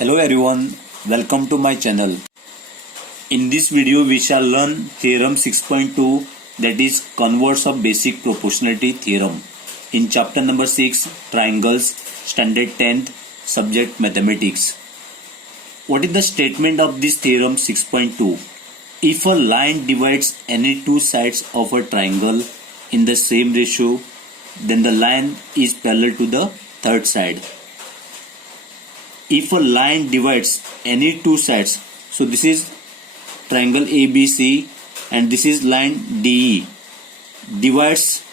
Hello everyone, welcome to my channel. In this video we shall learn theorem 6.2, that is converse of basic proportionality theorem in chapter number 6, triangles, standard 10th, subject mathematics. What is the statement of this theorem 6.2? If a line divides any two sides of a triangle in the same ratio, then the line is parallel to the third side. If a line divides any two sides, so this is triangle ABC and this is line DE, divides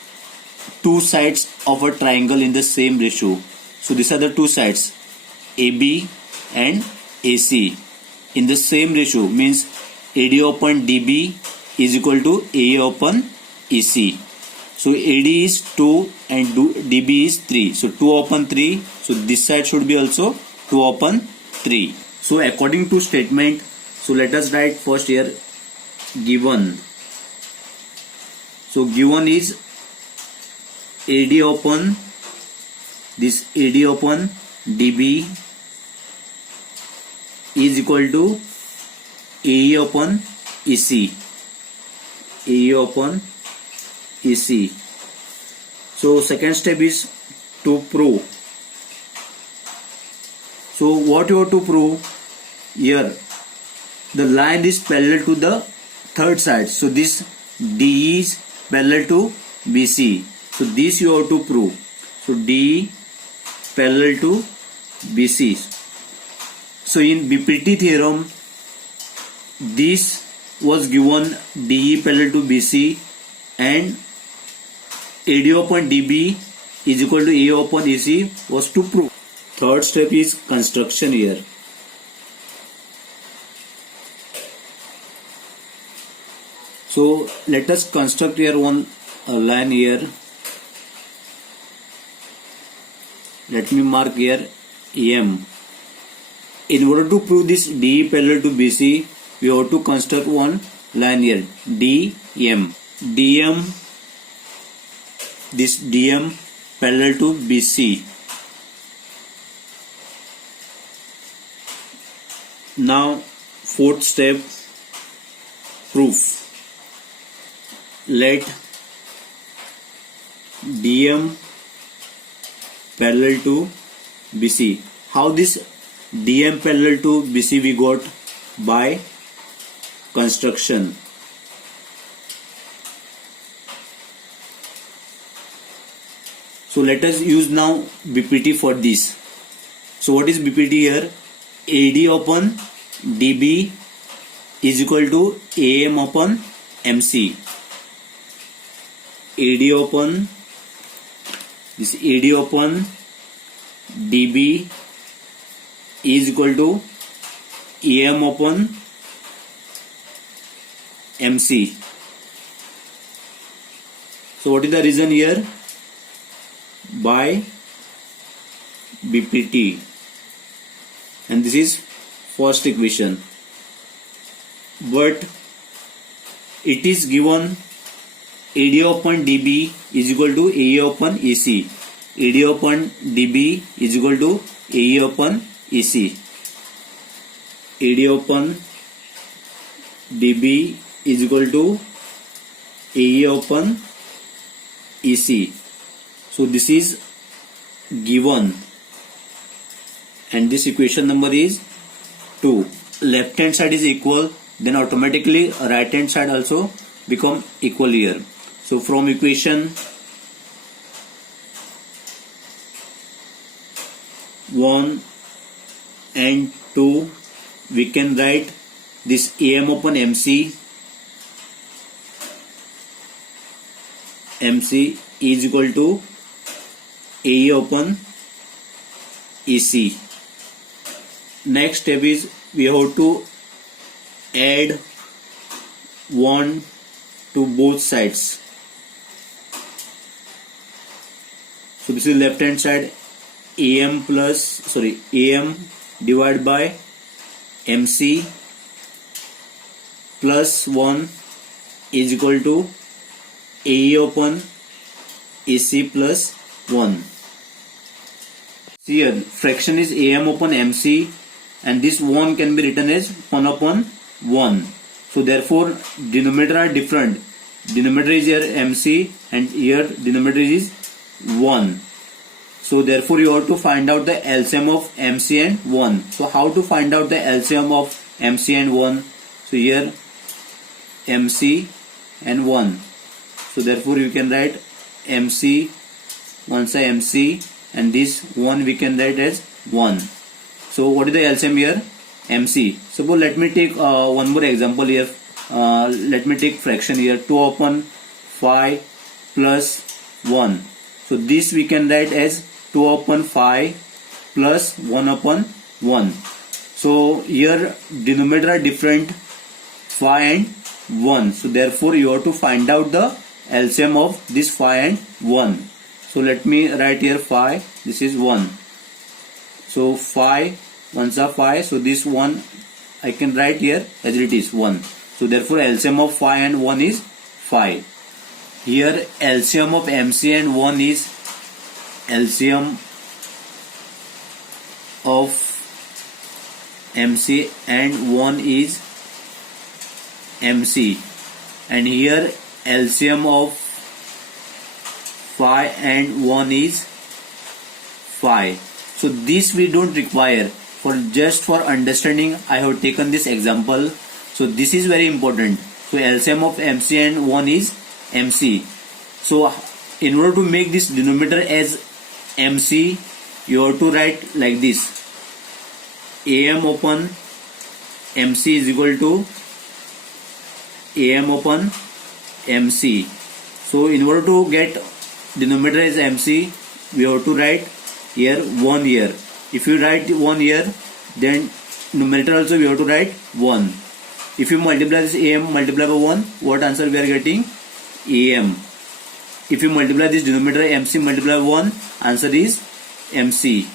two sides of a triangle in the same ratio. So these are the two sides, AB and AC, in the same ratio, means AD upon DB is equal to AE upon EC. So AD is 2 and DB is 3. So 2 upon 3. So this side should be also 2 upon 3. So according to statement, so let us write first here given. So given is AD upon this AD upon DB is equal to AE upon EC. AE upon EC. So second step is to prove. So what you have to prove here, the line is parallel to the third side. So this DE is parallel to BC. So this you have to prove. So DE parallel to BC. So in BPT theorem, this was given DE parallel to BC and AD upon DB is equal to A upon EC was to prove. Third step is construction here. So let us construct here one line here. Let me mark here EM. In order to prove this DE parallel to BC, we have to construct one line here, DM. This DM parallel to BC. Now fourth step, proof. Let DM parallel to BC. How this DM parallel to BC we got? By construction. So let us use now BPT for this. So what is BPT here? AD upon DB is equal to AM upon MC. AD upon this AD upon DB is equal to AM upon MC. So what is the reason here? By BPT. And this is first equation. But it is given AD upon DB is equal to AE upon EC. AD upon DB is equal to AE upon EC. AD upon DB is equal to AE upon EC. So this is given. And this equation number is 2. Left hand side is equal, then automatically right hand side also become equal here. So from equation 1 and 2 we can write this AM upon MC. MC is equal to AE upon EC. Next step is we have to add 1 to both sides. So this is left hand side, AM divided by MC plus 1 is equal to AE upon AC plus 1. Here fraction is AM upon MC and this 1 can be written as 1 upon 1. So therefore denominator are different. Denominator is here MC and here denominator is 1. So therefore you have to find out the LCM of MC and 1. So how to find out the LCM of MC and 1? So here MC and 1. So therefore you can write MC, one side MC, and this 1 we can write as 1. So what is the LCM here? MC. Suppose let me take one more example here. Let me take fraction here, 2 upon 5 plus 1. So this we can write as 2 upon 5 plus 1 upon 1. So here denominator are different, 5 and 1. So therefore you have to find out the LCM of this 5 and 1. So let me write here 5, this is 1. So 5, 1s are 5. So this 1 I can write here as it is 1. So therefore LCM of 5 and 1 is 5. Here LCM of MC and 1 is LCM of MC and 1 is MC, and here LCM of 5 and 1 is 5. So this we don't require. For just for understanding I have taken this example. So this is very important. So LCM of MC and 1 is MC. So in order to make this denominator as MC, you have to write like this: AM upon MC is equal to AM upon MC. So in order to get denominator as MC, we have to write here 1 here. If you write 1 here, then numerator also we have to write 1. If you multiply this AM multiply by 1, what answer we are getting? AM. If you multiply this denominator MC multiply by 1, answer is MC.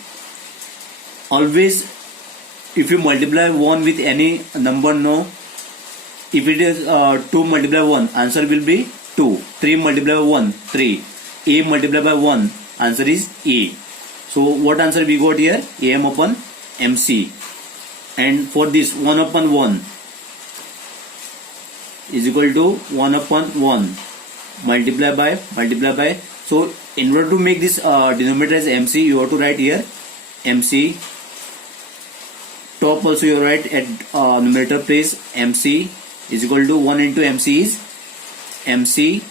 Always if you multiply 1 with any number, no. If it is 2 multiply by 1, answer will be 2. 3 multiply by 1, 3. A multiply by 1, answer is A. So what answer we got here? AM upon MC. And for this 1 upon 1 is equal to 1 upon 1 multiply by. So in order to make this denominator as MC, you have to write here MC. Top also you write at numerator place MC is equal to 1 into MC is MC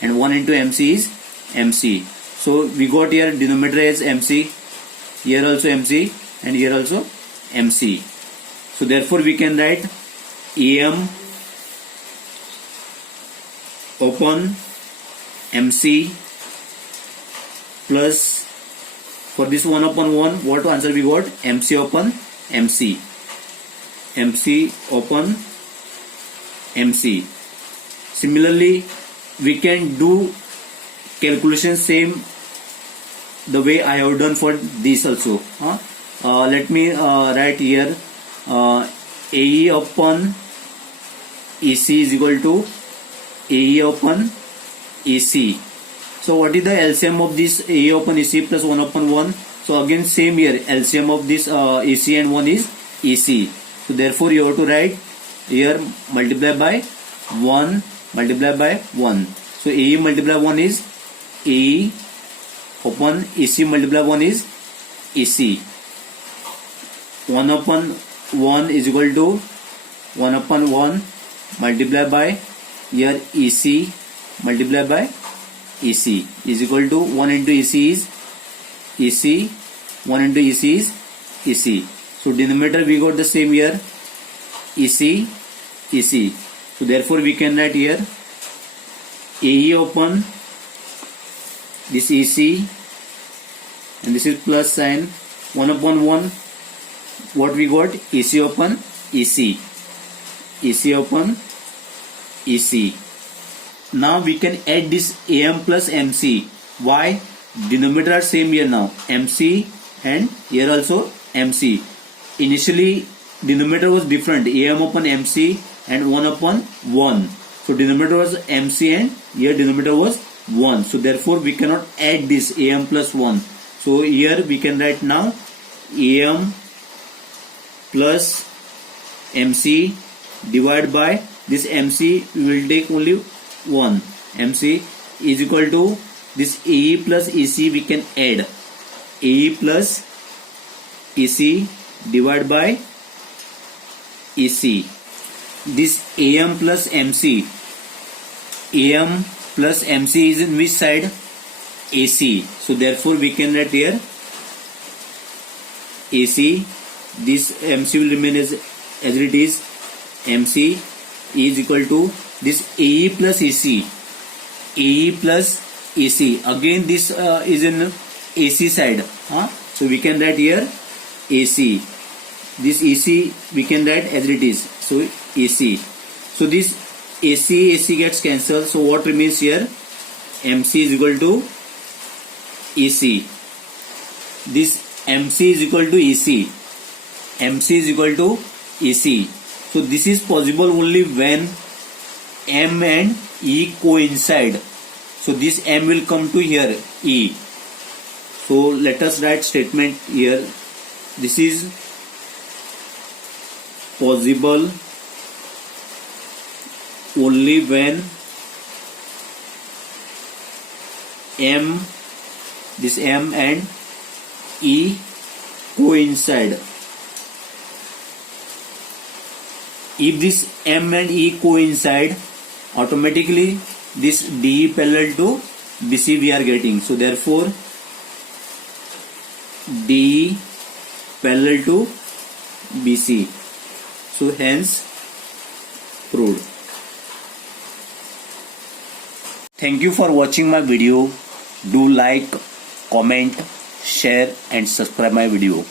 and 1 into MC is MC. So we got here denominator as MC, here also MC and here also MC. So therefore we can write AM upon MC plus, for this 1 upon 1, what answer we got? MC upon MC. MC upon MC. Similarly, we can do calculation same the way I have done for this also. Let me write here AE upon EC is equal to AE upon EC. So what is the LCM of this AE upon EC plus 1 upon 1? So again same here, LCM of this EC and 1 is EC. So therefore you have to write here multiply by 1 multiply by 1. So AE multiply 1 is AE upon EC multiply 1 is EC. 1 upon 1 is equal to 1 upon 1 multiply by here EC multiply by EC is equal to 1 into EC is EC, 1 into EC is EC. So denominator we got the same here EC, EC. So therefore we can write here AE upon this EC and this is plus sign, 1 upon 1, what we got? EC upon EC, EC upon EC. Now we can add this AM plus MC. Why? Denominator are same here now, MC and here also MC. Initially denominator was different, AM upon MC and 1 upon 1. So denominator was MC and here denominator was 1. So therefore we cannot add this AM plus 1. So here we can write now AM plus MC divided by this MC we will take only 1. MC is equal to this AE plus EC we can add. AE plus EC divided by EC. This AM plus MC. AM plus MC is in which side? AC. So therefore we can write here AC. This MC will remain as it is. MC is equal to this AE plus EC. AE plus EC. Again this is in AC side. So we can write here AC. This EC we can write as it is. So AC. So this AC gets cancelled. So what remains here? MC is equal to EC. This MC is equal to EC. MC is equal to EC. So this is possible only when M and E coincide. So this M will come to here E. So let us write statement here. This is possible only when this M and E coincide. If this M and E coincide, automatically this DE parallel to BC we are getting. So therefore DE parallel to BC. So hence proved. Thank you for watching my video. Do like, comment, share and subscribe my video.